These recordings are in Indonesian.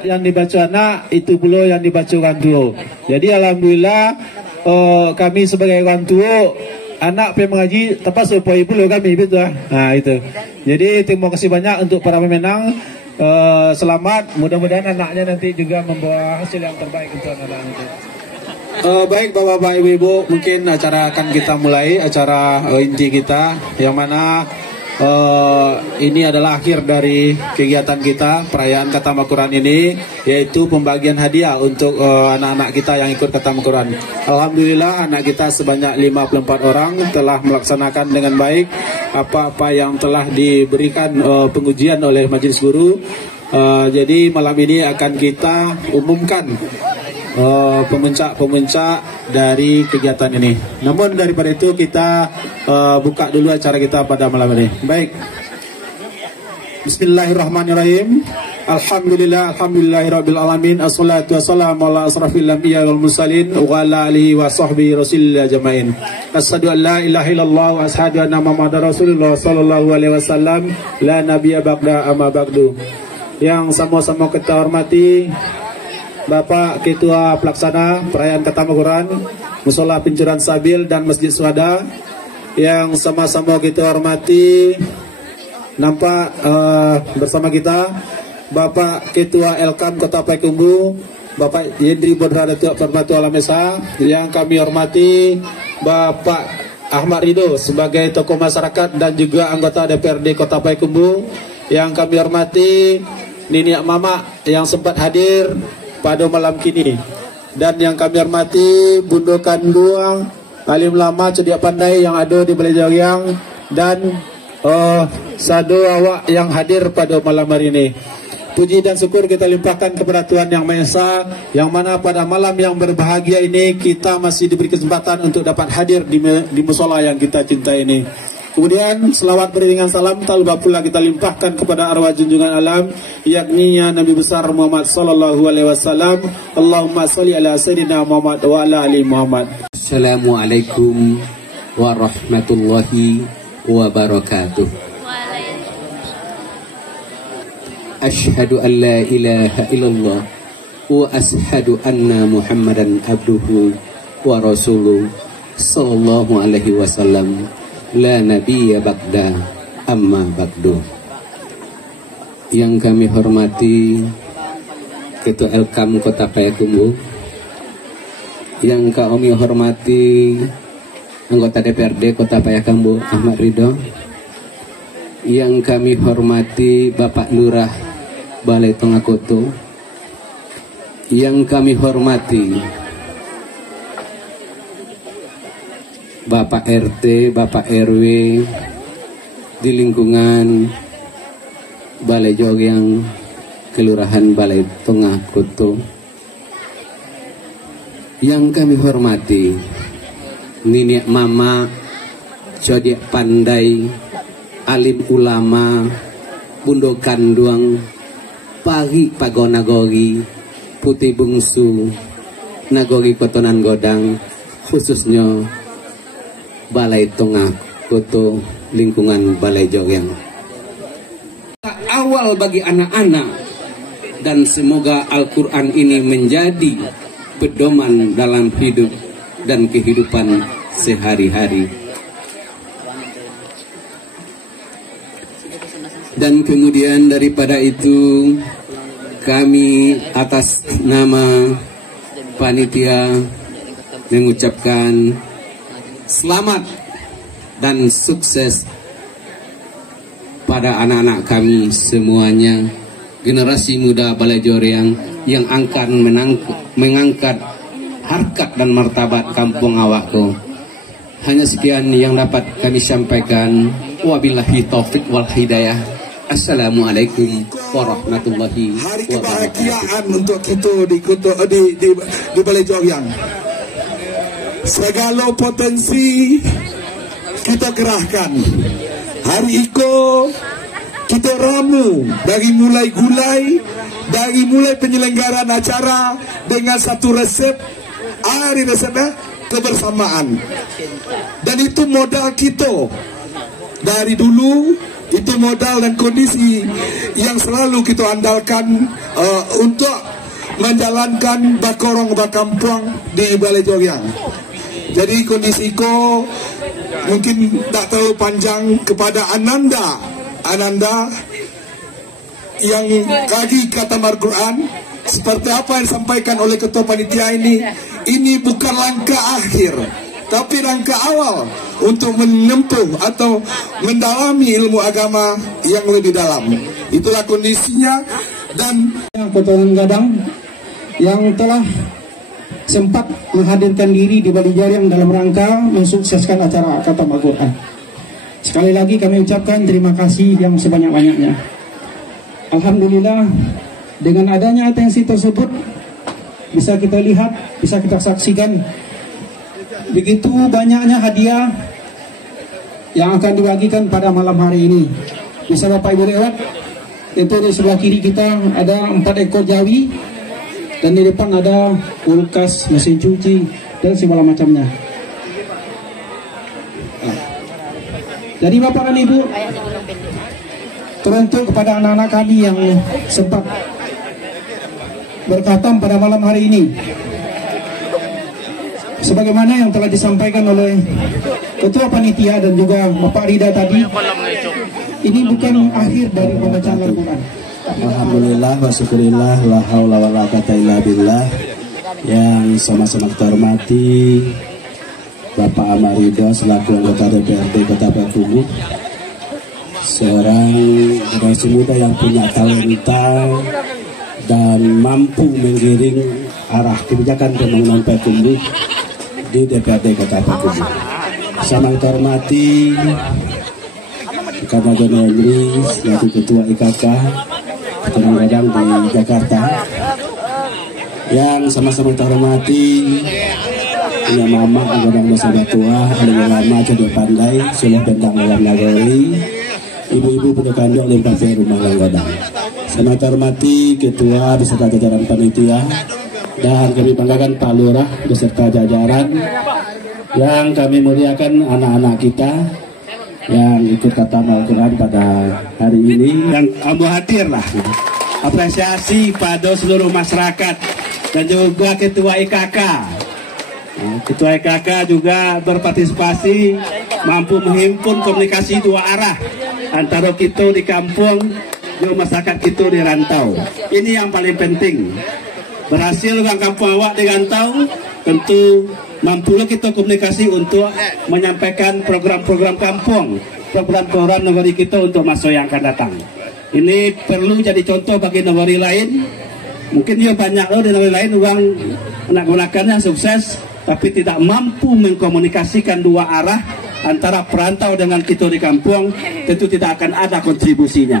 Yang dibaca anak itu pula yang dibaca orang tua. Jadi alhamdulillah kami sebagai orang tua anak pergi mengaji tepat supaya pula kami betul. Nah itu. Jadi terima kasih banyak untuk para pemenang. Selamat, mudah-mudahan anaknya nanti juga membawa hasil yang terbaik untuk anak-anak itu. Baik Bapak-Bapak Ibu-Ibu, mungkin acara akan kita mulai, acara inti kita yang mana ini adalah akhir dari kegiatan kita perayaan Khatam Al-Quran ini, yaitu pembagian hadiah untuk anak-anak kita yang ikut Khatam Al-Quran. Alhamdulillah anak kita sebanyak 54 orang telah melaksanakan dengan baik apa-apa yang telah diberikan pengujian oleh majelis guru. Jadi malam ini akan kita umumkan pemuncak dari kegiatan ini. Namun daripada itu kita buka dulu acara kita pada malam ini. Baik. Bismillahirrahmanirrahim. Alhamdulillahirabbil alamin. Assalatu wassalamu ala asrafil anbiya wal mursalin wa ala alihi wa sahbihi rasulillah jamain. Asyhadu an la ilaha illallah wa asyhadu anna muhammadar rasulullah sallallahu alaihi wasallam. La nabiyya ba'da amma ba'du. Yang sama-sama kita hormati Bapak Ketua Pelaksana Perayaan Khatam Al-Quran Mushola Pincuran Sabil dan Masjid Suhada, yang sama-sama kita hormati nampak bersama kita Bapak Ketua Elkam Kota Payakumbuh Bapak Yendri Bodra Datuk Perbatu Alamesa, yang kami hormati Bapak Ahmad Ridho sebagai tokoh masyarakat dan juga anggota DPRD Kota Payakumbuh, yang kami hormati Nini Mama yang sempat hadir pada malam kini, dan yang kami hormati Bunda Kanduang, alim lama cerdik pandai yang ada di Balai Joryang, dan sado awak yang hadir pada malam hari ini. Puji dan syukur kita limpahkan kepada Tuhan Yang Maha Esa, yang mana pada malam yang berbahagia ini kita masih diberi kesempatan untuk dapat hadir di musola yang kita cintai ini. Kemudian selawat beriringan salam tak lupa pula kita limpahkan kepada arwah junjungan alam, yakni Nabi besar Muhammad sallallahu alaihi wasallam. Allahumma sholli ala sayyidina Muhammad wa ala ali Muhammad. Assalamualaikum warahmatullahi wabarakatuh. Asyhadu an la ilaha illallah wa asyhadu anna Muhammadan abduhu wa rasuluh sallallahu alaihi wasallam. La nabiyya ba'da amma ba'du. Yang kami hormati Ketua Elkam Kota Payakumbuh, yang kami hormati anggota DPRD Kota Payakumbuh Ahmad Ridho, yang kami hormati Bapak Lurah Balai Tongakoto, yang kami hormati Bapak RT, Bapak RW di lingkungan Balai Joryang, Kelurahan Balai Tongakoto, yang kami hormati Nini Mama, cerdik pandai, alim ulama, Bunda Kanduang, Pari Pagonagori, Putih Bungsu, Nagori Kotonan Godang, khususnya Balai Tongakoto lingkungan Balai Joryang. Awal bagi anak-anak, dan semoga Al-Quran ini menjadi pedoman dalam hidup dan kehidupan sehari-hari. Dan kemudian daripada itu, kami atas nama panitia mengucapkan selamat dan sukses pada anak-anak kami semuanya, generasi muda Balai Joryang yang akan mengangkat harkat dan martabat kampung awakku. Hanya sekian yang dapat kami sampaikan. Wabillahi taufik wal hidayah. Assalamualaikum warahmatullahi wabarakatuh. Hari kebahagiaan untuk kita di Balai Joryang. Segala potensi kita kerahkan. Hari itu kita ramu dari mulai gulai, dari mulai penyelenggaraan acara dengan satu resep, hari resepnya kebersamaan. Dan itu modal kita dari dulu Itu modal dan kondisi yang selalu kita andalkan untuk menjalankan bakorong bakampung di Balai Jogyang. Jadi kondisiku mungkin tak terlalu panjang kepada Ananda yang lagi kata Al-Quran. Seperti apa yang disampaikan oleh ketua panitia ini bukan langkah akhir, tapi langkah awal untuk menempuh atau mendalami ilmu agama yang lebih dalam. Itulah kondisinya. Dan Kota Gadang yang telah sempat menghadirkan diri di Balai Jogyang dalam rangka mensukseskan acara Khatam Al-Quran. Sekali lagi kami ucapkan terima kasih yang sebanyak-banyaknya. Alhamdulillah, dengan adanya atensi tersebut bisa kita lihat, bisa kita saksikan begitu banyaknya hadiah yang akan dibagikan pada malam hari ini. Bisa Bapak Ibu lewat, itu di sebelah kiri kita ada 4 ekor jawi, dan di depan ada kulkas, mesin cuci, dan segala macamnya. Jadi Bapak dan Ibu, teruntuk kepada anak-anak kami yang sempat berkhatam pada malam hari ini, sebagaimana yang telah disampaikan oleh Ketua Panitia dan juga Bapak Rida tadi, ini bukan akhir dari pembacaan Al-Quran. Alhamdulillah wa syukurillah la haula wa la quwata illa billah. Yang sama-sama kita hormati Bapak Ahmad Ridho selaku anggota DPRD Kota Payakumbuh, seorang generasi muda yang punya talenta dan mampu menggiring arah kebijakan pembangunan Payakumbuh di DPRD Kota Payakumbuh. Sama kita hormati Karena Henry selaku Ketua IKK Kadang di Jakarta, yang sama-sama kita hormati punya mama Agadang Bersama Tua, alim ulama jadi pandai, sudah bentang alam nagari, ibu-ibu pendekandung limpah rumah Agadang. Sama kita hormati Ketua beserta jajaran panitia, dan kami banggakan Pak Lurah beserta jajaran, yang kami muliakan anak-anak kita yang ikut khatam Al-Quran pada hari ini, yang kamu hadir lah. Apresiasi pada seluruh masyarakat dan juga Ketua IKK. Ketua IKK juga berpartisipasi, mampu menghimpun komunikasi dua arah antara kita di kampung dan masyarakat kita di rantau. Ini yang paling penting. Berhasil orang kampung awak di rantau, tentu mampulah kita komunikasi untuk menyampaikan program-program kampung, program-program negeri kita untuk masa yang akan datang. Ini perlu jadi contoh bagi negeri lain. Mungkin dia banyak loh di negeri lain orang nak gunakannya sukses, tapi tidak mampu mengkomunikasikan dua arah antara perantau dengan kita di kampung, tentu tidak akan ada kontribusinya.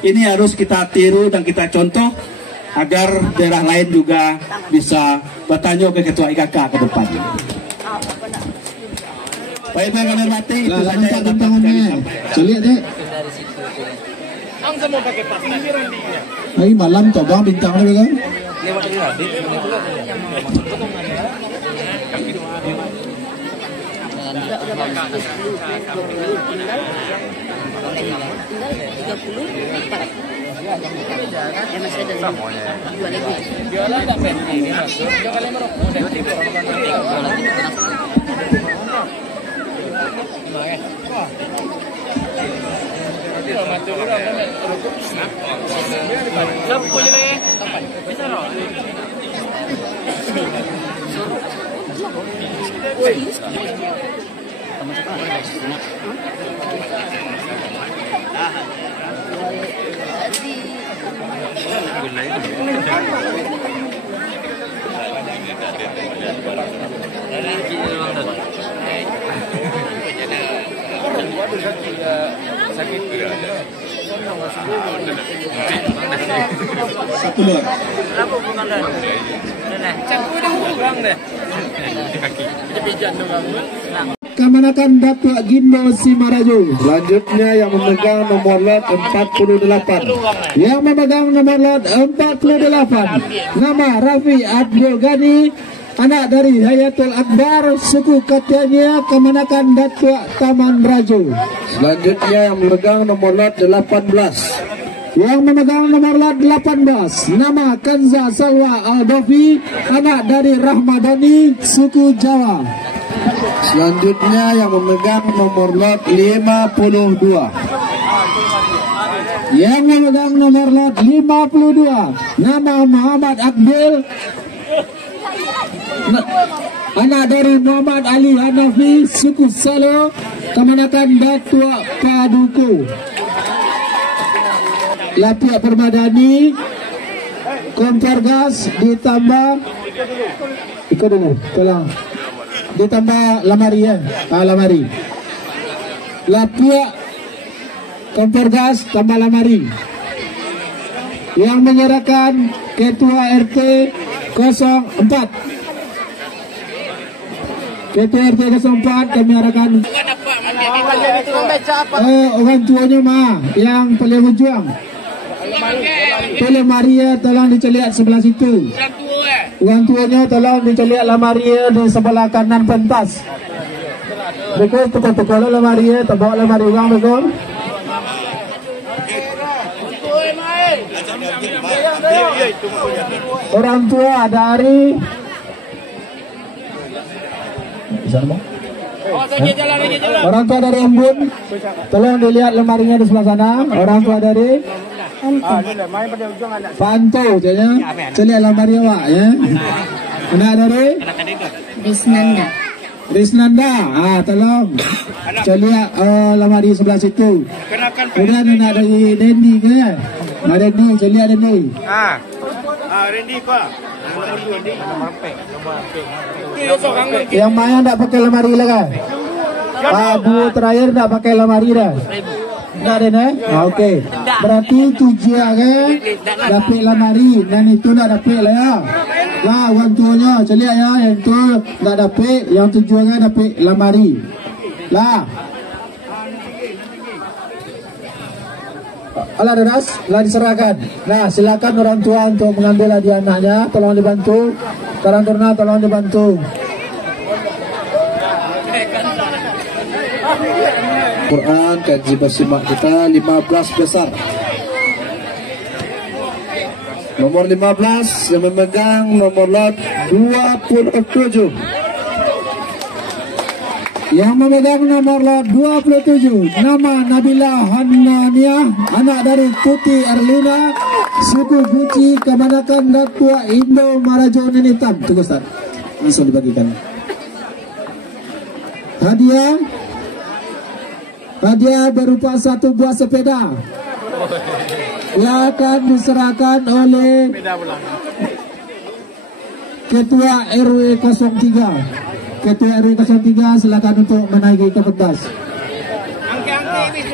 Ini harus kita tiru dan kita contoh agar daerah lain juga bisa bertanya ke Ketua IKK ke depan. Baik, kami hormati, itu saja yang dapat kami sampaikan. Lihat deh. Hari malam coba bintang ni kan? Satu luar. Kamanakan Datuk Gino Simaraju. Selanjutnya yang memegang nomor lot 48. Yang memegang nomor lot 48, nama Rafi Abdul Ghani anak dari Hayatul Akbar suku Katianya Kemenakan Datuk Taman Rajo. Selanjutnya yang memegang nomor lot 18. Yang memegang nomor lot 18 nama Kanza Salwa Aldofi, anak dari Rahmadani suku Jawa. Selanjutnya yang memegang nomor lot 52. Yang memegang nomor lot 52 nama Muhammad Abdul, anak dari Muhammad Ali Hanafi suku Salo, Kemenakan Datuk Paduku. Pihak Permadani kompor gas ditambah ikut dulu tolong ditambah lamari ya, lamari. Pihak kompor gas tambah lamari. Yang menyerahkan Ketua RT 04. Ketua RT 04 kami arahkan orang tuanya mah yang paling berjuang. Tolong Maria tolong diceliak sebelah situ. Orang tuanya tolong diceliak Maria di sebelah kanan pentas. Betul tukar-tukar Maria, bawa Maria orang betul. Orang tua dari orang tua dari Embun, tolong dilihat lemarinya di sebelah sana. Orang tua dari Panto, celiak lemari awak ya. Anak dari Risnanda, tolong celiak lemari sebelah situ. Kemudian anak dari Dendi ke? Dendi, celiak Dendi. Randy Pak. Yang Maya tak pakai lemari lah kan? Abu terakhir tak pakai lemari dah. Tak ada nih? Okey. Berarti tujuh kan? Dapat lemari dan itu tak dapat lah ya. Lah orang tuanya celiak ya, yang tu tak dapat, yang tujuh kan dapat lemari. Lah. Alah deras, lah diserahkan. Nah silakan orang tua untuk mengambil hadiah anaknya, tolong dibantu. Karang Taruna tolong dibantu. Quran kaji bersimak kita 15 besar. Nomor 15 yang memegang nomor lot 27. Yang memegang nomor lot 27 nama Nabila Hananiah, anak dari Tuti Arlina suku Guci Kemenakan Datuk Indo Marajo Nenitam. Tunggu Ustaz, langsung dibagikan hadiah berupa satu buah sepeda yang akan diserahkan oleh Ketua RW 03. Ketua RW 03 silakan untuk menaiki ke pentas. Angke-angke